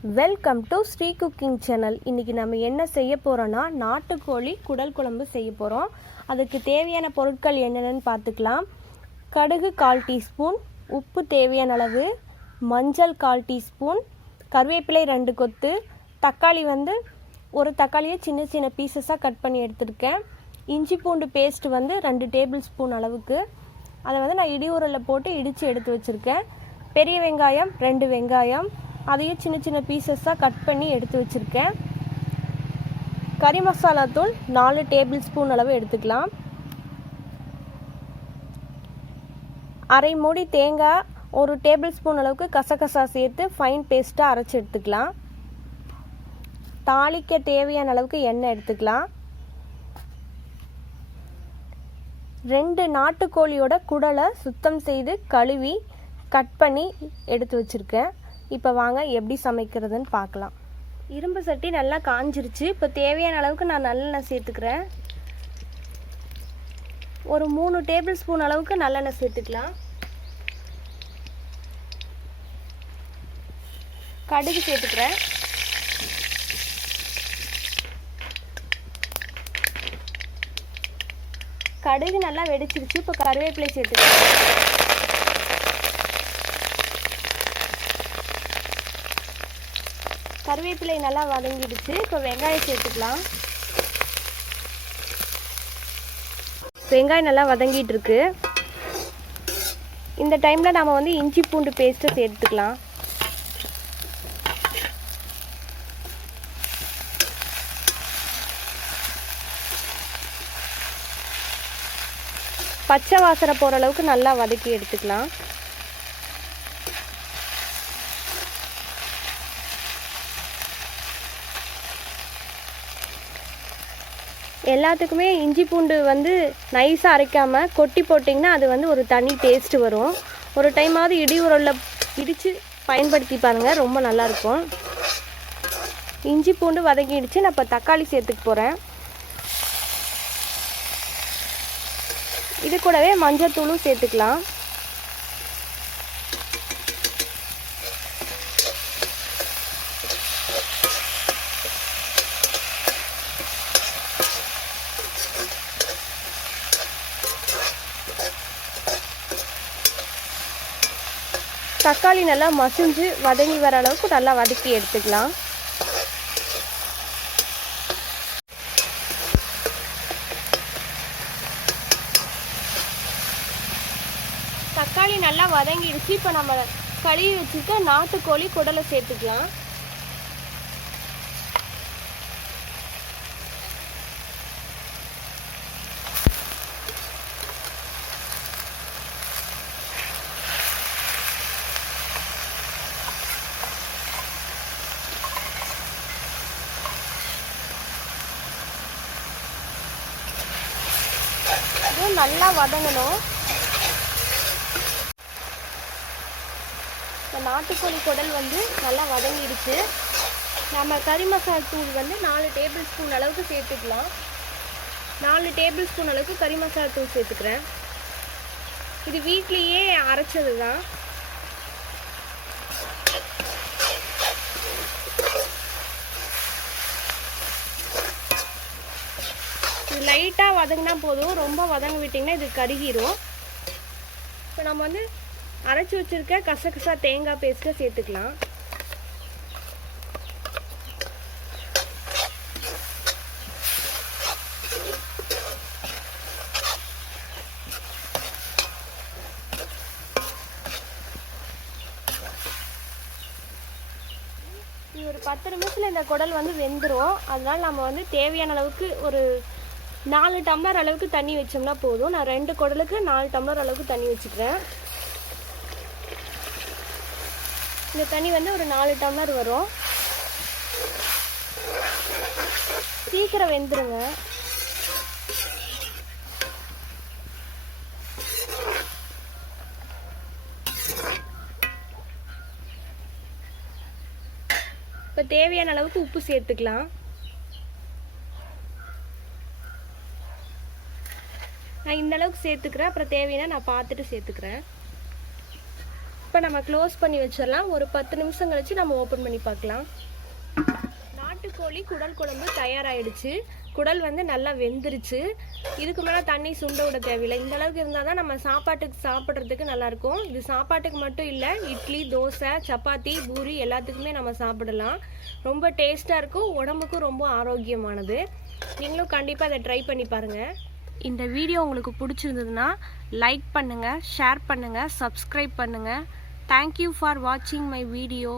Welcome to Sri cooking channel. இன்றைக்கி நம்ம என்ன செய்ய போகிறோன்னா நாட்டுக்கோழி குடல் குழம்பு செய்ய போகிறோம். அதுக்கு தேவையான பொருட்கள் என்னென்னு பார்த்துக்கலாம். கடுகு 1/4 டீஸ்பூன், உப்பு தேவையான அளவு, மஞ்சள் 1/4 டீஸ்பூன், கருவேப்பிலை 2 கொத்து, தக்காளி ஒரு தக்காளியை சின்ன சின்ன பீசஸாக கட் பண்ணி எடுத்துருக்கேன். இஞ்சி பூண்டு பேஸ்ட் 2 டேபிள் ஸ்பூன் அளவுக்கு, அதை நான் இடி உரலில் போட்டு இடித்து எடுத்து வச்சுருக்கேன். பெரிய வெங்காயம் 2 வெங்காயம், அதையும் சின்ன சின்ன பீசஸாக கட் பண்ணி எடுத்து வச்சுருக்கேன். கறி மசாலா தூள் 4 டேபிள் ஸ்பூன் அளவு எடுத்துக்கலாம். அரை மூடி தேங்காய், 1 டேபிள் ஸ்பூன் அளவுக்கு கசகசா சேர்த்து ஃபைன் பேஸ்ட்டாக அரைச்சி எடுத்துக்கலாம். தாளிக்க தேவையான அளவுக்கு எண்ணெய் எடுத்துக்கலாம். 2 நாட்டுக்கோழியோட குடலை சுத்தம் செய்து கழுவி கட் பண்ணி எடுத்து வச்சுருக்கேன். இப்போ வாங்க எப்படி சமைக்கிறதுன்னு பார்க்கலாம். இரும்பு சட்டி நல்லா காஞ்சிருச்சு. இப்போ தேவையான அளவுக்கு நான் நல்லெண்ணெய் சேர்த்துக்கிறேன். ஒரு 3 டேபிள் ஸ்பூன் அளவுக்கு நல்லெண்ணெய் சேர்த்துக்கலாம். கடுகு சேர்த்துக்கிறேன். கடுகு நல்லா வெடிச்சிருச்சு. இப்போ கருவேப்பிலை சேர்த்துக்கிறேன். கருவேப்பிலை நல்லா வதங்கிடுச்சு. இப்போ வெங்காயம் சேர்த்துக்கலாம். வெங்காயம் நல்லா வதங்கிட்டு இருக்கு. இந்த டைமில் நம்ம இஞ்சி பூண்டு பேஸ்ட்டை சேர்த்துக்கலாம். பச்சை வாசனை போகிற அளவுக்கு நல்லா வதக்கி எடுத்துக்கலாம். எல்லாத்துக்குமே இஞ்சி பூண்டு நைஸாக அரைக்காமல் கொட்டி போட்டிங்கன்னா அது ஒரு தனி டேஸ்ட்டு வரும். ஒரு டைமாவது இடி உரலில் இடித்து பயன்படுத்தி பாருங்கள், ரொம்ப நல்லாயிருக்கும். இஞ்சி பூண்டு வதக்கிடுச்சு. நான் இப்போ தக்காளி சேர்த்துக்க போகிறேன். இது கூடவே மஞ்சள் தூளும் சேர்த்துக்கலாம். தக்காளி நல்லா மசிஞ்சு வதங்கி வர அளவுக்கு நல்லா வதக்கி எடுத்துக்கலாம். தக்காளி நல்லா வதங்கிடுச்சு. இப்போ நம்ம கழுவி வச்சுக்க நாட்டுக்கோழி குடலை சேர்த்துக்கலாம். நல்லா வதங்கணும். இந்த நாட்டுக்கோழி குடல் நல்லா வதங்கிடுச்சு. நம்ம கறி மசாலா தூள் 4 டேபிள் ஸ்பூன் அளவுக்கு சேர்த்துக்கலாம். 4 டேபிள் ஸ்பூன் அளவுக்கு கறி மசாலா தூள் சேர்த்துக்கிறேன். இது வீட்லேயே அரைச்சது தான். லைட்டாக வதங்கினா போதும், ரொம்ப வதங்க விட்டிங்கன்னா இது கருகிரும். இப்போ நம்ம அரைச்சி வச்சுருக்க கசகசா தேங்காய் பேஸ்ட்டை சேர்த்துக்கலாம். இது ஒரு 10 நிமிஷத்தில் இந்த குடல் வெந்துடும். அதனால் நம்ம தேவையான அளவுக்கு ஒரு 4 டம்ளர் அளவுக்கு தண்ணி வச்சோம்னா போதும். நான் 2 குடலுக்கு 4 டம்ளர் அளவுக்கு தண்ணி வச்சுக்கிறேன். இந்த தண்ணி ஒரு 4 டம்ளர் வரும். சீக்கிரம் வெந்துருங்க. இப்போ தேவையான அளவுக்கு உப்பு சேர்த்துக்கலாம். நான் இந்த அளவுக்கு சேர்த்துக்கிறேன். அப்புறம் தேவையான நான் பார்த்துட்டு சேர்த்துக்கிறேன். இப்போ நம்ம க்ளோஸ் பண்ணி வச்சிடலாம். ஒரு 10 நிமிஷம் கழிச்சு நம்ம ஓப்பன் பண்ணி பார்க்கலாம். நாட்டுக்கோழி குடல் குழம்பு தயாராகிடுச்சு. குடல் வந்து நல்லா வெந்துருச்சு. இதுக்கு மேலே தண்ணி சுண்ட விட தேவையில்லை. இந்த அளவுக்கு இருந்தால் தான் நம்ம சாப்பாட்டுக்கு சாப்பிட்றதுக்கு நல்லாயிருக்கும். இது சாப்பாட்டுக்கு மட்டும் இல்லை, இட்லி, தோசை, சப்பாத்தி, பூரி எல்லாத்துக்குமே நம்ம சாப்பிடலாம். ரொம்ப டேஸ்ட்டாக இருக்கும், உடம்புக்கும் ரொம்ப ஆரோக்கியமானது. நீங்களும் கண்டிப்பாக அதை ட்ரை பண்ணி பாருங்கள். இந்த வீடியோ உங்களுக்கு பிடிச்சிருந்ததுன்னா லைக் பண்ணுங்கள், ஷேர் பண்ணுங்கள், சப்ஸ்கிரைப் பண்ணுங்கள். தேங்க்யூ ஃபார் வாட்சிங் மை வீடியோ.